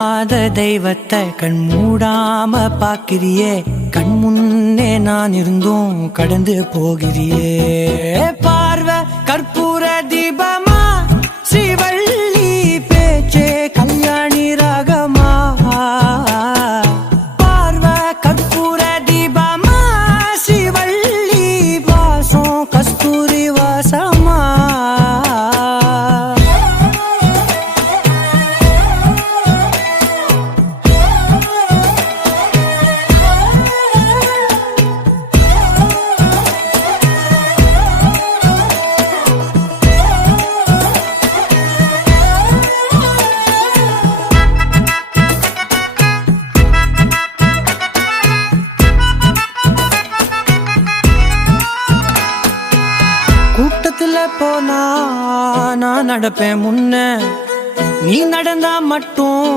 தெய்வத்தை கண் மூடாம பாக்கிறியே, கண் முன்னே நான் இருந்தும் கடந்து போகிறியே. பார்வை கற்பூர தீபமா, ஸ்ரீவள்ளி பேச்சே கல்யாணி ராகமா. பார்வை கற்பூர தீபமா, ஸ்ரீவள்ளி வாசம் கஸ்தூரி வாசமா. கூட்டத்துல போனா நான் நடப்பேன் முன்ன, நீ நடந்தா மட்டும்